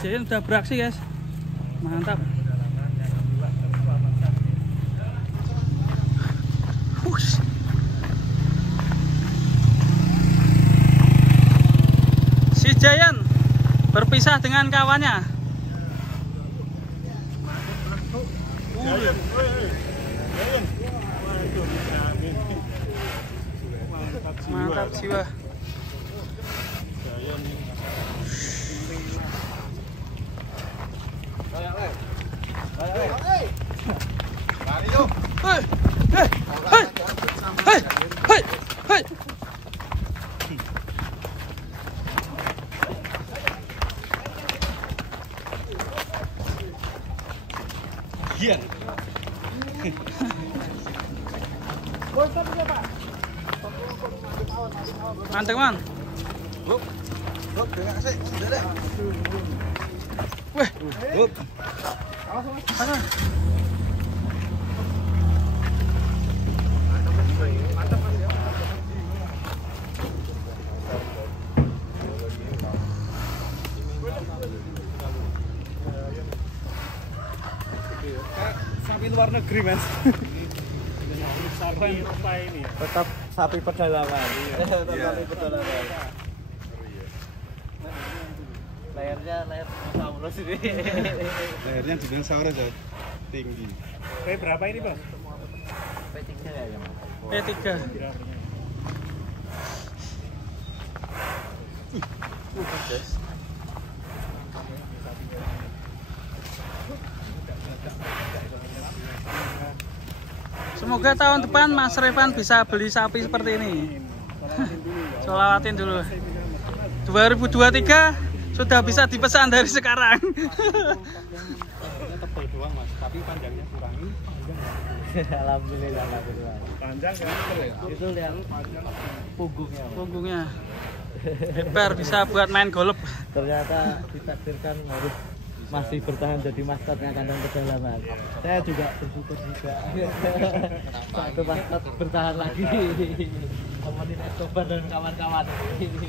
Jayan udah beraksi guys, mantap. Si Jayan berpisah dengan kawannya. Mantap jiwa. Mantap man. Weh, sapi luar negeri mas. Sapi apa ini? Tetap sapi pedalaman. Tetap sapi pedalaman. Layarnya layar dinosaurus ini. Layarnya dinosaurus ya, tinggi. P berapa ini bos? P3 ya mas. P3. Semoga tahun depan Mas Revan bisa beli sapi seperti ini. Solawatin dulu. 2023 sudah bisa dipesan dari sekarang. Tebal doang mas, tapi panjangnya kurangi. Alhamdulillah. Panjang ya? Itu lihat Punggungnya. Lebar bisa buat main golf. ternyata ditakdirkan harus masih bertahan jadi maskotnya kandang pedalaman. Saya juga bersyukur juga. Satu maskot bertahan lagi. Temenin Escobar dan kawan-kawan.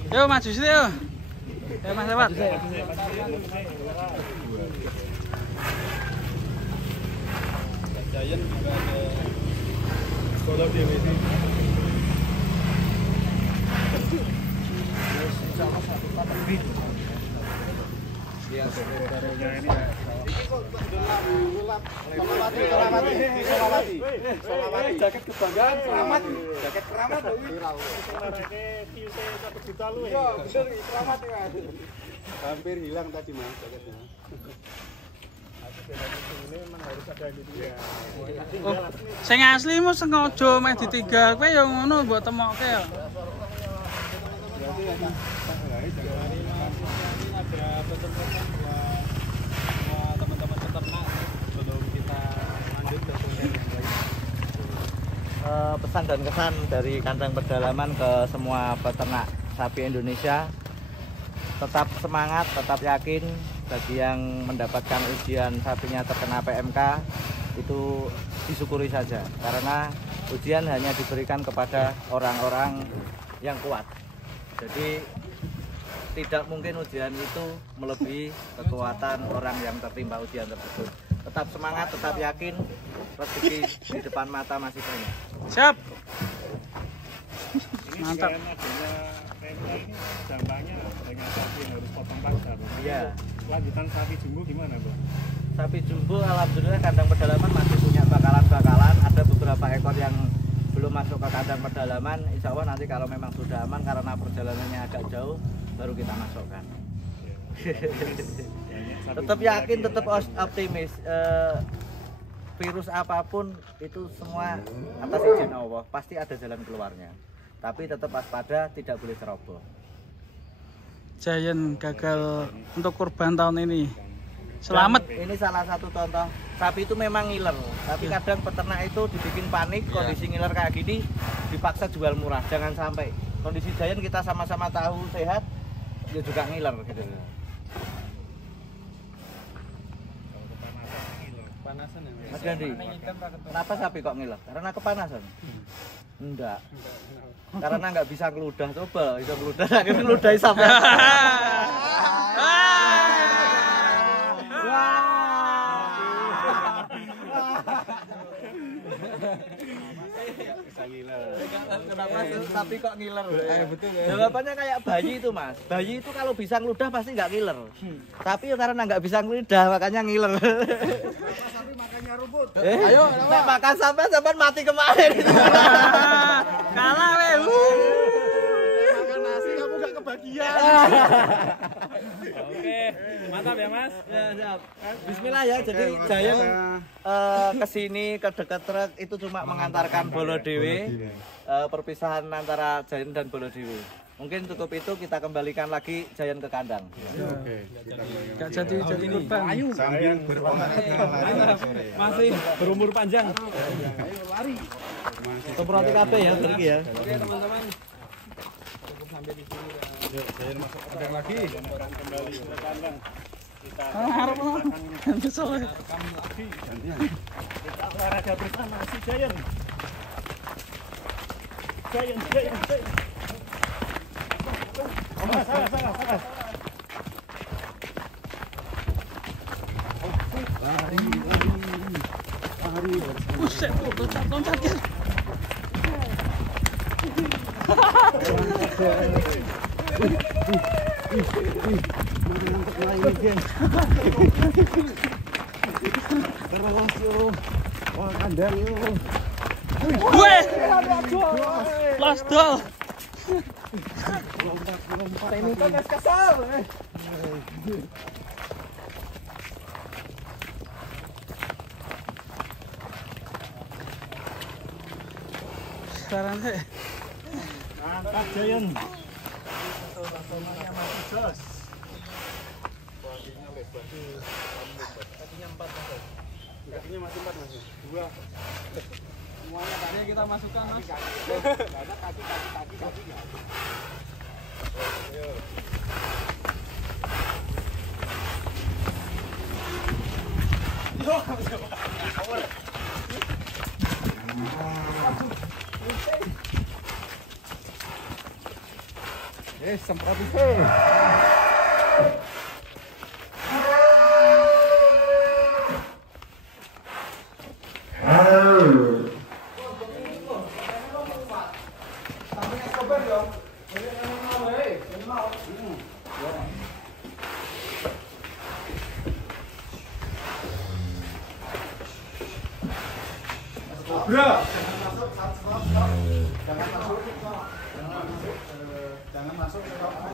Yo maju sini yo. Mas lewat. Giant juga ada solo DVD. Jaket kebanggaan selamat, jaket keramat ini 1 juta lu ya. Bener selamat ya. Hampir hilang tadi mas jaketnya. Oh, sing asli mu sengaja meh ditinggal kowe ya ngono mbok temokke ya. Berarti ya Pak. Ada pesan-pesan buat teman-teman peternak sebelum kita lanjut ke konten yang lain. Pesan dan kesan dari kandang pedalaman ke semua peternak sapi Indonesia, tetap semangat, tetap yakin. Bagi yang mendapatkan ujian sapinya terkena PMK itu disyukuri saja, karena ujian hanya diberikan kepada orang-orang yang kuat. Jadi tidak mungkin ujian itu melebihi kekuatan orang yang tertimpa ujian tersebut. Tetap semangat, tetap yakin, rezeki di depan mata masih banyak. Siap. Ini Mantap. dengan adanya PMK ini dampaknya dengan sapi yang harus potong paksa. Iya. Lanjutan sapi jumbo gimana bro? Sapi jumbo alhamdulillah kandang pedalaman masih punya bakalan-bakalan. Ada beberapa ekor yang belum masuk ke kandang pedalaman. Insya Allah nanti kalau memang sudah aman karena perjalanannya agak jauh baru kita masukkan. Tetap yakin, tetap optimis. Virus apapun itu semua atas izin Allah pasti ada jalan keluarnya. Tapi tetap waspada, tidak boleh ceroboh. Giant gagal untuk kurban tahun ini. Selamat. Ini salah satu contoh sapi itu memang ngiler, tapi kadang peternak itu dibikin panik, kondisi ngiler kayak gini dipaksa jual murah. Jangan sampai kondisi Giant kita sama-sama tahu sehat, dia juga ngiler gitu. Mas Gandhi, kenapa sapi kok ngiler? Karena kepanasan? Enggak. Karena nggak bisa ngeludah. Coba bisa ngeludah, akhirnya ngeludahi sampai. Kenapa sapi kok ngiler? Betul. Jawabannya kayak bayi itu, Mas. Bayi itu kalau bisa ngeludah pasti nggak ngiler. Tapi karena nggak bisa ngeludah makanya ngiler. Sapi makannya rumput. Ayo, nek makan sampai mati kemarin. Kalah weh. Makan nasi kamu gak kebagian. Oke, mantap ya Mas. Ya, siap. Bismillah ya. Jadi Giant kesini ke dekat truk itu cuma mengantarkan bolo dewe. Perpisahan antara Giant dan bolo dewe. Mungkin cukup itu, kita kembalikan lagi Giant ke kandang. Oke. Gak jadi kurban. Sambil berolahraga lari sore. Masih berumur panjang. Semproti kabeh ya, pergi ya. Oke teman-teman. Saya masuk kandang lagi. Kembali ke kandang. Kita Harap nyesel. kita olahraga bersama si Giant. Giant. Salah. Buset, loncat ya. Kandang yuk. Weh, last doll. Ini kan es kasar. Sekarang sih. Mantap Giant. Kakinya masih 4 Mas. 2. Semuanya tadi kita masukkan, Mas. Ada kaki. Semprot itu. Bro. Jangan masuk.